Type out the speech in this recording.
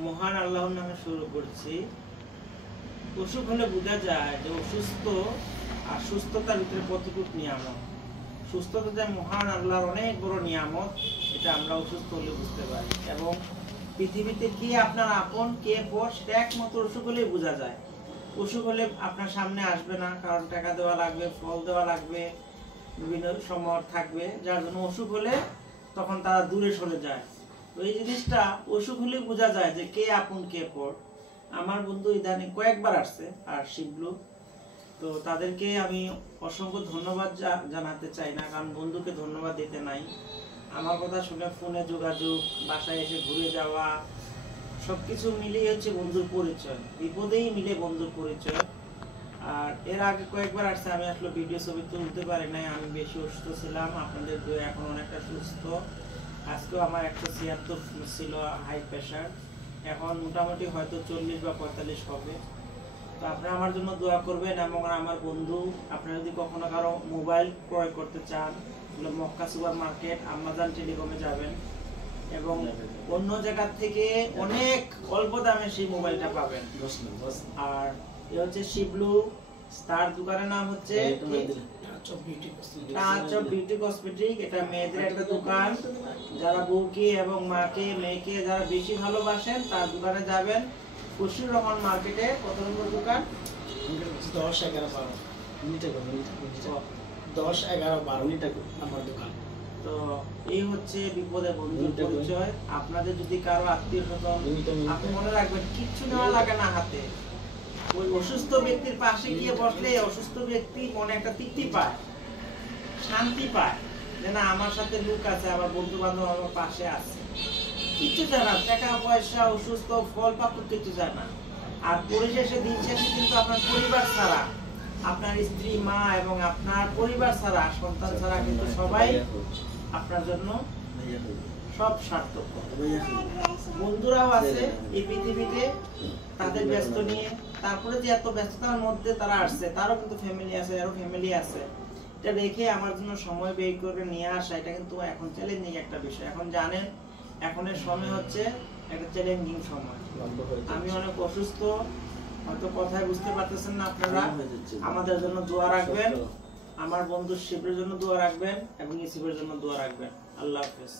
মহান আল্লাহর নামে শুরু করছি। অসুখ হলে বোঝা যায় যে অসুস্থ আর সুস্থতার ভিতরে কতটুকু নিয়ামত। সুস্থতা যে মহান আল্লাহর অনেক বড় নিয়ামত, এটা আমরা অসুস্থ হলে বুঝতে পারি। এবং পৃথিবীতে কে আপনার আপন কে পর সেটা একমাত্র অসুখ হলেই বোঝা যায়। অসুখ হলে আপনার সামনে আসবে না, কারণ টাকা দেওয়া লাগবে, ফল দেওয়া লাগবে, বিভিন্ন সময় থাকবে, যার জন্য অসুখ হলে তখন তারা দূরে সরে যায়। তো এই জিনিসটা অসুখ হলে বোঝা যায় যে কে আপন কে পর। আমার বন্ধু ইদানিং কয়েকবার আসছে আর শিবলু, তো তাদেরকে আমি অসংখ্য ধন্যবাদ জানাতে চাই না, কারণ বন্ধুকে ধন্যবাদ দিতে নাই। আমার কথা শুনে ফোনে যোগাযোগ, বাসায় এসে ঘুরে যাওয়া, সবকিছু মিলিয়ে হচ্ছে বন্ধুর পরিচয়। বিপদেই মিলে বন্ধুর পরিচয়। আর এর আগে কয়েকবার আসছে, আমি আসলে ভিডিও ছবি তুলতে পারি নাই, আমি বেশি অসুস্থ ছিলাম। আপনাদের এখন অনেকটা সুস্থ। আজকেও আমার 176 ছিল হাই প্রেশার, এখন মোটামুটি হয়তো 40 বা 45 হবে। তো আপনারা আমার জন্য দোয়া করবেন। এবং আমার বন্ধু, আপনারা যদি কখনো কারো মোবাইল ক্রয় করতে চান, তাহলে মক্কা সুপার মার্কেট, আমাজন টেলিকমে যাবেন এবং অন্য জায়গা থেকে অনেক অল্প দামে সেই মোবাইলটা পাবেন। আর এ হচ্ছে শিবলু, তার দোকানের নাম হচ্ছে টাচ অফ বিউটি কসমেটিক। এটা মেয়েদের একটা দোকান। যারা বউকে এবং মাকে মেয়েকে যারা বেশি ভালোবাসেন তার দোকানে যাবেন। খুশির রহমান মার্কেটে কত নম্বর দোকান? 10, 11, 12 আমার দোকান। তো এই হচ্ছে বিপদে বন্ধুর পরিচয়। আপনাদের যদি কারো আত্মীয় স্বজন, আপনি মনে রাখবেন কিচ্ছু নেওয়া লাগে না হাতে। ওই অসুস্থ ব্যক্তির পাশে গিয়ে বসলে অসুস্থ ব্যক্তি মনে একটা তৃপ্তি পায়, শান্তি পায়, যে না আমার সাথে লোক আছে, আমার বন্ধু বান্ধব আমার পাশে আছে। কিছু জানা টাকা পয়সা, অসুস্থ, ফল পাকুড় কিছু জানা। আর পরিশেষে দিন শেষে কিন্তু আপনার পরিবার ছাড়া, আপনার স্ত্রী, মা এবং আপনার পরিবার ছাড়া, সন্তান ছাড়া কিন্তু সবাই আপনার জন্য সব সার্থক। বন্ধুরাও আছে এই পৃথিবীতে, তাদের ব্যস্ত নিয়ে। তারপরে যে এত ব্যস্ততার মধ্যে তারা আসছে, তারও কিন্তু ফ্যামিলি আছে, আরো ফ্যামিলি আছে। এটা রেখে আমার জন্য সময় ব্যয় করে নিয়ে আসা, এটা কিন্তু এখন চ্যালেঞ্জিং একটা বিষয়। এখন জানেন এখনের সময় হচ্ছে একটা চ্যালেঞ্জিং সময়। আমি অনেক অসুস্থ, হয়তো কথায় বুঝতে পারতেছেন না আপনারা। আমাদের জন্য দোয়া রাখবেন, আমার বন্ধু শিবের জন্য দোয়া রাখবেন এবং ইসিবের জন্য দোয়া রাখবেন। আল্লাহ হাফেজ।